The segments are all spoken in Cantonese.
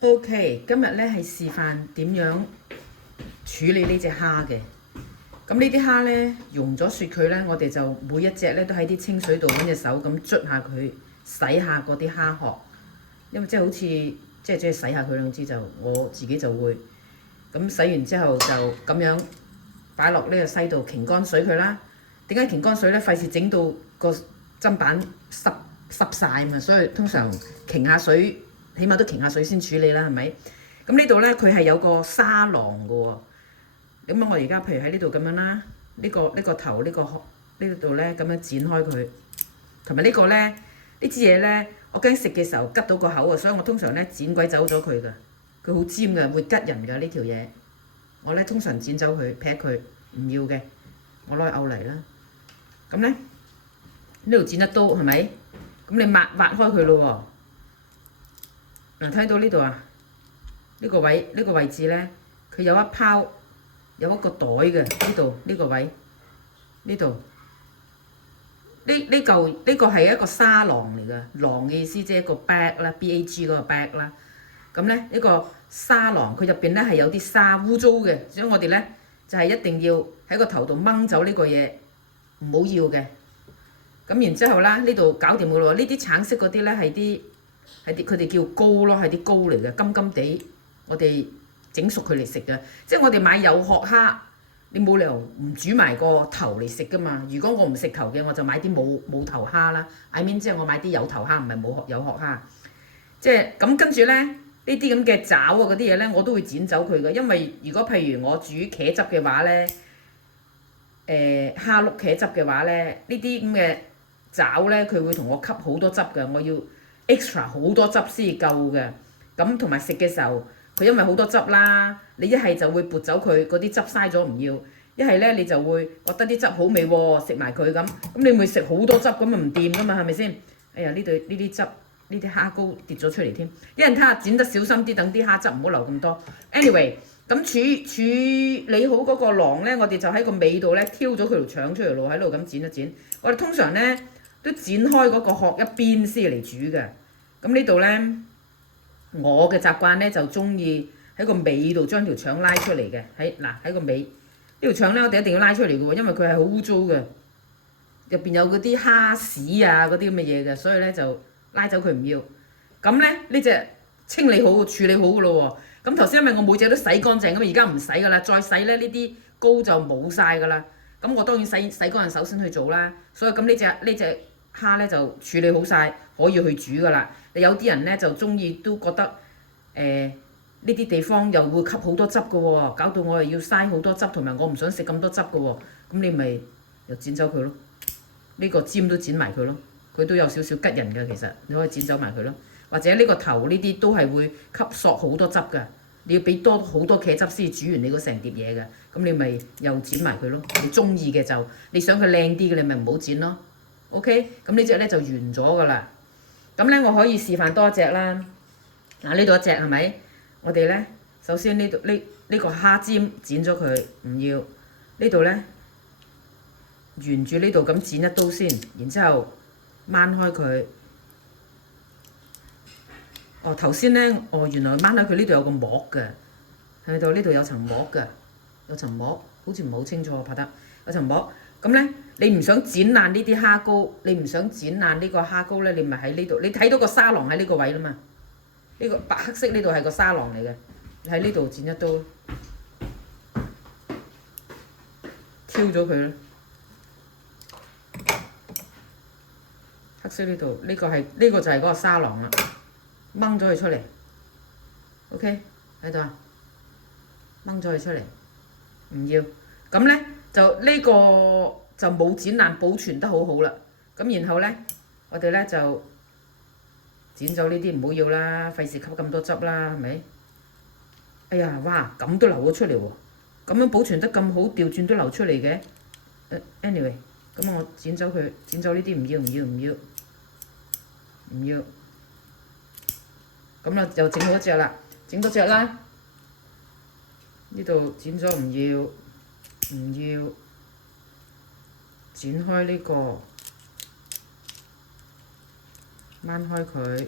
OK，今日咧係示範點樣處理呢隻蝦嘅。咁呢啲蝦咧溶咗雪佢咧，我哋就每一隻咧都喺啲清水度揾隻手咁捽下佢，洗下嗰啲蝦殼。因為即係好似即係洗下佢兩支就我自己就會咁洗完之後就咁樣擺落呢個篩度擎乾水佢啦。點解擎乾水咧？費事整到個砧板濕晒嘛，所以通常擎下水。起碼都擎下水先處理啦，係咪？咁呢度咧佢係有個沙囊嘅喎。咁我而家譬如喺呢度咁樣啦，呢個頭呢度咧咁樣剪開佢，同埋呢個咧呢支嘢咧，我驚食嘅時候拮到個口啊，所以我通常咧剪鬼走咗佢㗎。佢好尖㗎，會拮人㗎呢條嘢。我咧通常剪走佢，劈佢，唔要嘅，我攞去漚泥啦。咁咧呢度剪一刀係咪？咁你挖開佢咯喎。嗱，睇到呢度啊，呢個位置咧，佢有一泡，有一個袋嘅呢度呢個位，呢度呢個係一個沙囊嚟嘅，囊嘅意思即係一個 bag 啦，bag 嗰個 bag 啦。咁咧呢個沙囊佢入邊咧係有啲沙污糟嘅，所以我哋咧就係一定要喺個頭度掹走呢個嘢，唔好要嘅。咁然之後啦，呢度搞掂嘅咯喎，呢啲橙色嗰啲咧係啲佢哋叫膏咯，係啲膏嚟嘅，金金地，我哋整熟佢嚟食嘅。即係我哋買有殼蝦，你冇理由唔煮埋個頭嚟食噶嘛。如果我唔食頭嘅，我就買啲冇頭蝦啦。I mean 即係我買啲有頭蝦，唔係有殼蝦。即係咁跟住咧，呢啲咁嘅爪啊嗰啲嘢咧，我都會剪走佢嘅。因為如果譬如我煮茄汁嘅話咧，蝦碌茄汁嘅話咧，呢啲咁嘅爪咧，佢會同我吸好多汁嘅，我要extra 好多汁先夠嘅。咁同埋食嘅時候，佢因為好多汁啦，你一係就會撥走佢嗰啲汁嘥咗唔要，一係咧你就會覺得啲汁好味喎，食埋佢咁你咪食好多汁咁咪唔掂噶嘛，係咪先？哎呀，呢啲汁呢啲蝦膏跌咗出嚟添，一陣睇下剪得小心啲，等啲蝦汁唔好留咁多。anyway， 咁處理好嗰個囊咧，我哋就喺個尾度咧挑咗佢條腸出嚟咯，喺度咁剪一剪。我哋通常咧都剪開嗰個殼一邊先嚟煮嘅。咁呢度咧，我嘅習慣咧就中意喺個尾度將條腸拉出嚟嘅。喺個尾呢條腸咧，我哋一定要拉出嚟嘅喎，因為佢係好污糟嘅，入邊有嗰啲蝦屎啊嗰啲咁嘅嘢嘅，所以咧就拉走佢唔要。咁咧呢隻清理好處理好嘅咯喎。咁頭先因為我每隻都洗乾淨咁，而家唔洗㗎啦，再洗咧呢啲膏就冇晒㗎啦。咁我當然洗乾淨手先去做啦。所以咁呢隻蝦咧就處理好晒，可以去煮㗎啦。有啲人咧就中意都覺得呢啲地方又會吸好多汁嘅喎，搞到我又要嘥好多汁，同埋我唔想食咁多汁嘅喎。咁你咪又剪走佢咯。呢個尖都剪埋佢咯，佢都有少少吉人嘅，其實你可以剪走埋佢咯。或者呢個頭呢啲都係會吸索好多汁㗎，你要俾好多茄汁先煮完你嗰成碟嘢嘅。咁你咪又剪埋佢咯。你中意嘅就你想佢靚啲嘅，你咪唔好剪咯。OK，咁呢隻咧就完咗㗎啦。咁咧我可以示範多一隻啦。嗱，呢度一隻係咪？我哋咧首先呢個蝦尖剪咗佢唔要，呢度咧沿住呢度咁剪一刀先，然之後掹開佢。哦，頭先咧，原來掹開佢呢度有個膜嘅，睇到呢度有層膜嘅，有層膜，好似唔係好清楚，我拍得有層膜。咁咧，你唔想剪爛呢啲蝦膏，你唔想剪爛呢個蝦膏咧，你咪喺呢度。你睇到個沙囊喺呢個位啦嘛？呢個白黑色呢度係個沙囊嚟嘅，喺呢度剪一刀，挑咗佢啦。黑色呢度，呢個就係嗰個沙囊啦，掹咗佢出嚟。OK， 喺度啊，掹咗佢出嚟，唔要。咁咧就呢個就冇剪爛，保存得好好啦。咁然後咧，我哋咧就剪走呢啲唔好要啦，費事吸咁多汁啦，係咪？哎呀，哇，咁都流咗出嚟喎！咁樣保存得咁好，調轉都流出嚟嘅。anyway， 咁我剪走佢，剪走呢啲唔要。咁啦，又整好一隻啦，整多隻啦。呢度剪咗唔要，剪開呢個，掹開佢。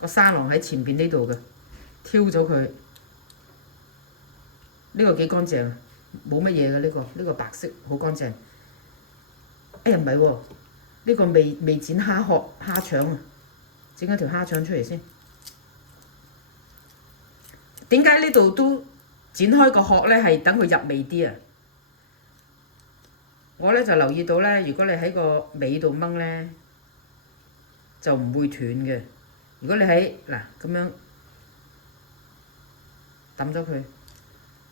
個沙囊喺前邊呢度嘅，挑咗佢。呢個幾乾淨啊，冇乜嘢嘅呢個白色好乾淨。哎呀唔係喎，呢個未剪蝦腸啊，整一條蝦腸出嚟先。點解呢度都剪開個殼呢？係等佢入味啲啊！我呢就留意到呢，如果你喺個尾度掹呢，就唔會斷嘅。如果你喺嗱咁樣抌咗佢，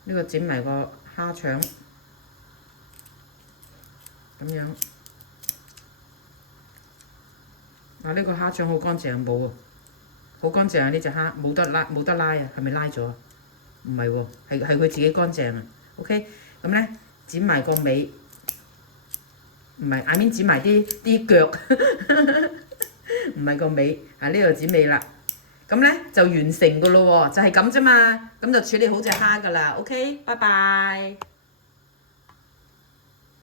呢個剪埋個蝦腸咁樣。呢個蝦腸好乾淨冇喎，好乾淨啊！呢隻蝦冇得拉啊，係咪拉咗啊？唔係喎，係佢自己乾淨啊。OK，咁呢，剪埋個尾，唔係眼面剪埋啲腳，唔係個尾啊！呢度剪尾啦，咁呢，就完成噶咯喎，就係咁啫嘛，咁就處理好隻蝦噶啦。OK，拜拜。